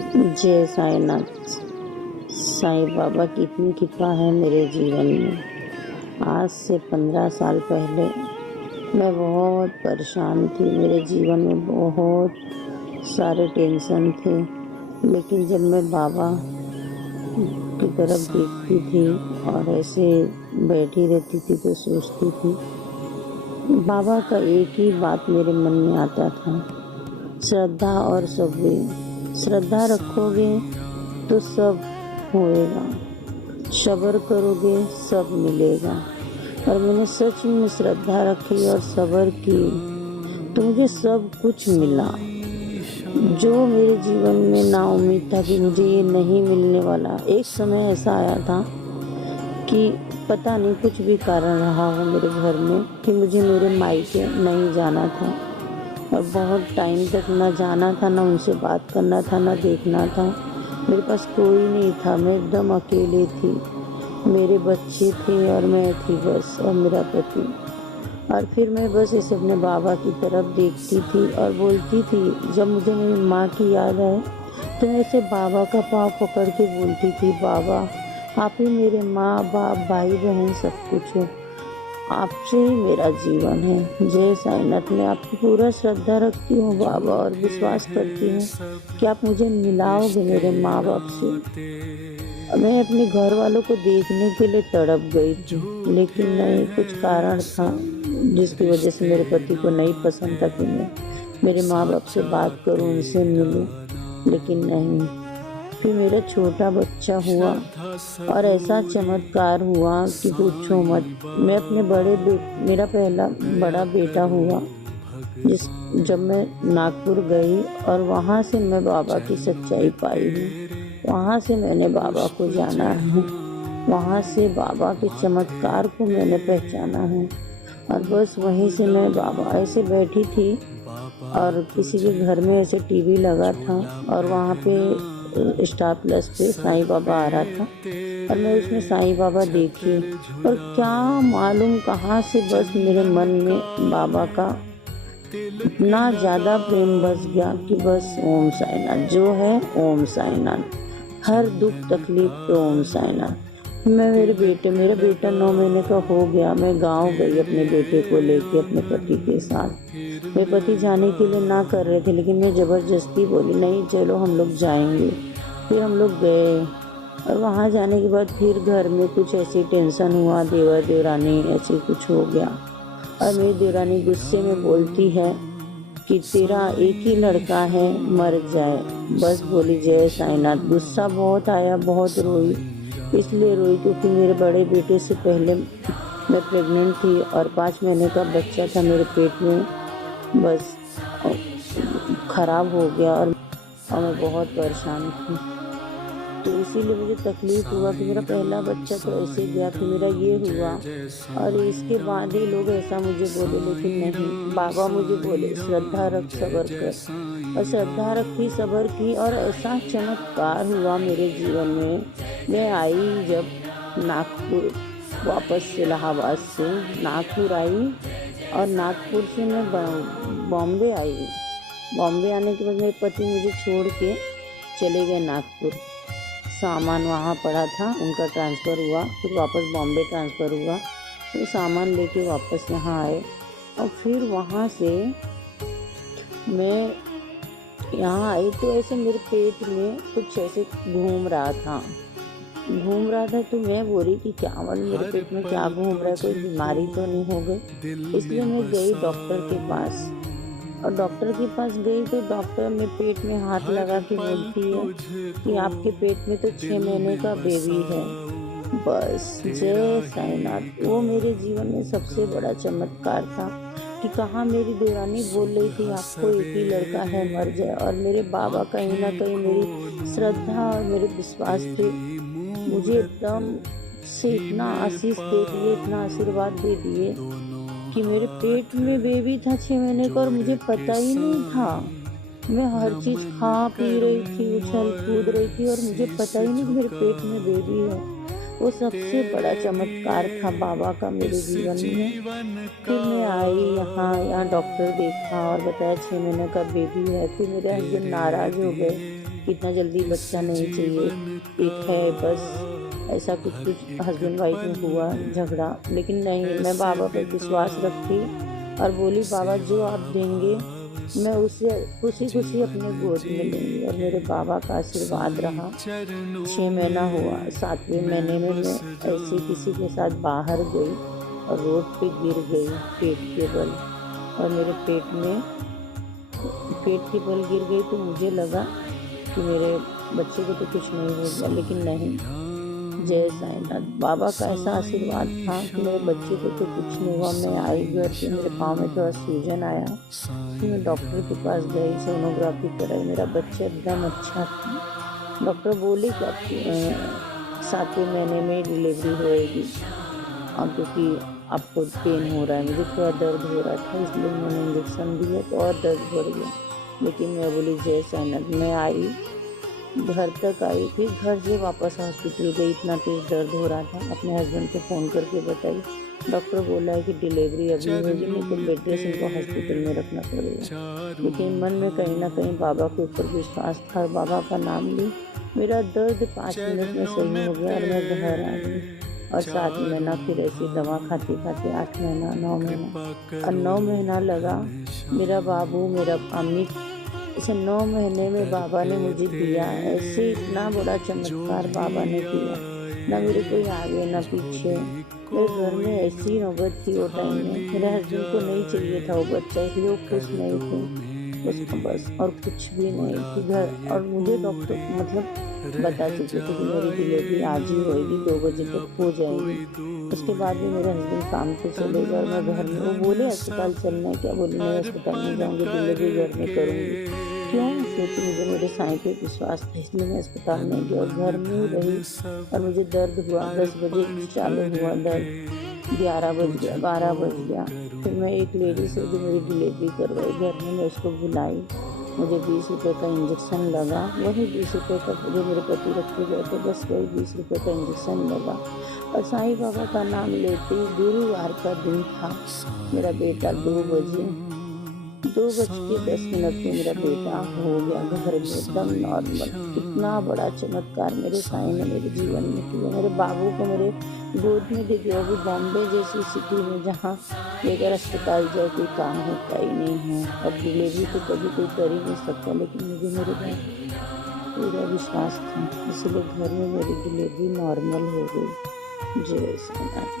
जय साईनाथ। साईं बाबा की इतनी कृपा है मेरे जीवन में। आज से 15 साल पहले मैं बहुत परेशान थी। मेरे जीवन में बहुत सारे टेंशन थे, लेकिन जब मैं बाबा की तरफ देखती थी और ऐसे बैठी रहती थी तो सोचती थी, बाबा का एक ही बात मेरे मन में आता था, श्रद्धा और सब्र। श्रद्धा रखोगे तो सब होएगा, सब्र करोगे सब मिलेगा। और मैंने सच में श्रद्धा रखी और सब्र की तो मुझे सब कुछ मिला। जो मेरे जीवन में ना उम्मीद था कि मुझे ये नहीं मिलने वाला। एक समय ऐसा आया था कि पता नहीं कुछ भी कारण रहा हो मेरे घर में कि मुझे मेरे मायके नहीं जाना था, और बहुत टाइम तक ना जाना था, ना उनसे बात करना था, ना देखना था। मेरे पास कोई नहीं था, मैं एकदम अकेले थी। मेरे बच्चे थे और मैं थी बस, और मेरा पति। और फिर मैं बस ऐसे अपने बाबा की तरफ देखती थी और बोलती थी, जब मुझे मेरी माँ की याद आए तो मैं ऐसे बाबा का पाँव पकड़ के बोलती थी, बाबा आप ही मेरे माँ बाप भाई बहन सब कुछ हो, आपसे ही मेरा जीवन है। जय साईनाथ। मैं आपकी पूरा श्रद्धा रखती हूँ बाबा, और विश्वास करती हूँ कि आप मुझे मिलाओगे मेरे माँ बाप से। मैं अपने घर वालों को देखने के लिए तड़प गई थी, लेकिन नहीं, कुछ कारण था जिसकी वजह से मेरे पति को नहीं पसंद था कि मैं मेरे माँ बाप से बात करूँ, उनसे मिलूँ, लेकिन नहीं। फिर मेरा छोटा बच्चा हुआ और ऐसा चमत्कार हुआ कि पूछो मत। मैं अपने मेरा पहला बड़ा बेटा हुआ जब मैं नागपुर गई, और वहाँ से मैं बाबा की सच्चाई पाई हूँ। वहाँ से मैंने बाबा को जाना है, वहाँ से बाबा के चमत्कार को मैंने पहचाना है। और बस वहीं से मैं बाबा ऐसे बैठी थी और किसी के घर में ऐसे टीवी लगा था, और वहाँ पे स्टार प्लस पे साईं बाबा आ रहा था, और मैं उसमें साईं बाबा देखी। और क्या मालूम कहाँ से बस मेरे मन में बाबा का इतना ज़्यादा प्रेम बस गया कि बस ओम साईनाथ जो है, ओम साईनाथ। हर दुख तकलीफ पे ओम साईनाथ। मेरा बेटा 9 महीने का हो गया। मैं गांव गई अपने बेटे को लेके अपने पति के साथ। मेरे पति जाने के लिए ना कर रहे थे, लेकिन मैं ज़बरदस्ती बोली, नहीं चलो हम लोग जाएंगे। फिर हम लोग गए, और वहाँ जाने के बाद फिर घर में कुछ ऐसी टेंशन हुआ, देवर देवरानी ऐसे कुछ हो गया। और मेरी देवरानी गुस्से में बोलती है कि तेरा एक ही लड़का है, मर जाए। बस बोली जय साईनाथ। गुस्सा बहुत आया, बहुत रोई। इसलिए रोई क्योंकि मेरे बड़े बेटे से पहले मैं प्रेग्नेंट थी और 5 महीने का बच्चा था मेरे पेट में, बस खराब हो गया, और मैं बहुत परेशान थी। तो इसीलिए मुझे तकलीफ हुआ कि मेरा पहला बच्चा तो ऐसे गया, फिर मेरा ये हुआ। और इसके बाद ही लोग ऐसा मुझे बोले, लेकिन नहीं, बाबा मुझे बोले श्रद्धा रख, सब्र कर। और श्रद्धा रखी, सब्र की, और ऐसा चमत्कार हुआ मेरे जीवन में। मैं आई जब नागपुर, वापस से इलाहाबाद से नागपुर आई, और नागपुर से मैं बॉम्बे आई। बॉम्बे आने के बाद मेरे पति मुझे छोड़ के चले गए नागपुर। सामान वहाँ पड़ा था, उनका ट्रांसफ़र हुआ, फिर वापस बॉम्बे ट्रांसफ़र हुआ, फिर सामान लेके वापस यहाँ आए। और फिर वहाँ से मैं यहाँ आई तो ऐसे मेरे पेट में कुछ ऐसे घूम रहा था। तो मैं बोली कि क्या मालूम मेरे पेट में क्या घूम रहा है, कोई बीमारी तो नहीं हो गई। इसलिए मैं गई डॉक्टर के पास, और डॉक्टर के पास गई तो डॉक्टर मेरे पेट में हाथ लगा के बोलती है कि आपके पेट में तो 6 महीने का बेबी है। बस जय साईनाथ। वो मेरे जीवन में सबसे बड़ा चमत्कार था कि कहाँ मेरी देवरानी बोल रही थी आपको एक ही लड़का है, मर जाए, और मेरे बाबा कहीं ना कहीं मेरी श्रद्धा और मेरे विश्वास पे मुझे एकदम से इतना आशीष दे दिए, इतना आशीर्वाद दे दिए कि मेरे पेट में बेबी था 6 महीने का, और मुझे पता ही नहीं था। मैं हर चीज़ खा पी रही थी, उछल कूद रही थी, और मुझे पता ही नहीं कि मेरे पेट में बेबी है। वो सबसे बड़ा चमत्कार था बाबा का मेरे जीवन में। फिर मैं आई यहाँ डॉक्टर देखा और बताया 6 महीने का बेबी है। फिर मेरे हस्बैंड नाराज़ हो गए इतना जल्दी बच्चा नहीं चाहिए, एक है बस। ऐसा कुछ कुछ हस्बैंड वाइफ में हुआ झगड़ा, लेकिन नहीं, मैं बाबा पर विश्वास रखी और बोली बाबा जो आप देंगे मैं उसे खुशी खुशी अपने गोद में लूँगी। और मेरे बाबा का आशीर्वाद रहा। 6 महीना हुआ, 7वें महीने में मैं ऐसे किसी के साथ बाहर गई और रोड पे गिर गई पेट के बल, और मेरे पेट के बल गिर गई। तो मुझे लगा कि मेरे बच्चे को तो कुछ नहीं हो गया, लेकिन नहीं, जय साईनाथ। बाबा का ऐसा आशीर्वाद था कि मेरे बच्चे को तो कुछ नहीं हुआ। मैं आई घर पे, मेरे पाँव में थोड़ा सूजन आया, तो मैं डॉक्टर के पास गई, सोनोग्राफी कराई, मेरा बच्चा एकदम अच्छा था। डॉक्टर बोले कि आपकी 7वें महीने में डिलीवरी होएगी, क्योंकि आपको पेन हो रहा है। मुझे थोड़ा दर्द हो रहा था, इसलिए मैंने इंजेक्शन दिया तो और दर्द बढ़ गया। लेकिन मैं बोली जय साईनाथ। मैं आई, घर तक आई, फिर घर से वापस हॉस्पिटल गई, इतना तेज दर्द हो रहा था। अपने हस्बैंड को फ़ोन करके बताई, डॉक्टर बोला है कि डिलीवरी अभी होगी, नहीं तो बेड रेस्ट इनको हॉस्पिटल में रखना पड़ेगा। लेकिन मन में कहीं ना कहीं बाबा के ऊपर विश्वास था, बाबा का नाम ली। मेरा दर्द 5 मिनट में सही हो गया और मैं घर आ गई। और 7 महीना फिर ऐसी दवा खाते खाते 8 महीना, 9 महीना, और 9 महीना लगा मेरा बाबू, मेरा अमित, इसे 9 महीने में बाबा ने मुझे दिया। ऐसे इतना बड़ा चमत्कार बाबा ने किया, ना मेरे कोई आगे ना पीछे। मेरे घर में ऐसी नौबत थी वो टाइम में, मेरे हस्बैंड को नहीं चाहिए था वो बच्चा, इसलिए वो खुश नहीं थे उसको, बस और कुछ भी नहीं थी घर। और मुझे डॉक्टर मतलब बता चुके थे कि मेरी डिलीवरी आज ही होएगी, 2 बजे तक हो जाएगी। उसके बाद भी मेरे हस्बैंड काम पे चले गए और मैं घर में, वो बोले अस्पताल चलना है क्या, बोली मैं अस्पताल में जाऊँगी, डिलीवरी घर में करूँगी। क्यों, क्योंकि मुझे मेरे साईं पे विश्वास था, इसलिए मैं अस्पताल में गई और घर में ही रही। और मुझे दर्द हुआ, 10 बजे चालू हुआ दर्द, 11 बज गया, 12 बज गया। फिर मैं एक लेडी से जो मेरी डिलीवरी करवाई घर में, मैं उसको बुलाई। मुझे 20 रुपये का इंजेक्शन लगा, वही 20 रुपये का जो मेरे पति रखे गए थे, बस वही 20 रुपये का इंजेक्शन लगा। और साईं बाबा का नाम लेते ही, गुरुवार का दिन था, मेरा बेटा 2:10 में मेरा बेटा हो गया घर में, एकदम नॉर्मल। इतना बड़ा चमत्कार मेरे साईं ने मेरे जीवन में किया। मेरे बाबू को मेरे गोद में दे दिया, वो बॉम्बे जैसी सिटी में जहाँ लेकर अस्पताल जाए कोई काम होता ही नहीं है। अब डिलीवरी तो कभी कोई कर ही नहीं सकता, लेकिन मुझे मेरे पूरा विश्वास था, इसलिए घर में मेरी डिलीवरी नॉर्मल हो गई। जय साईनाथ।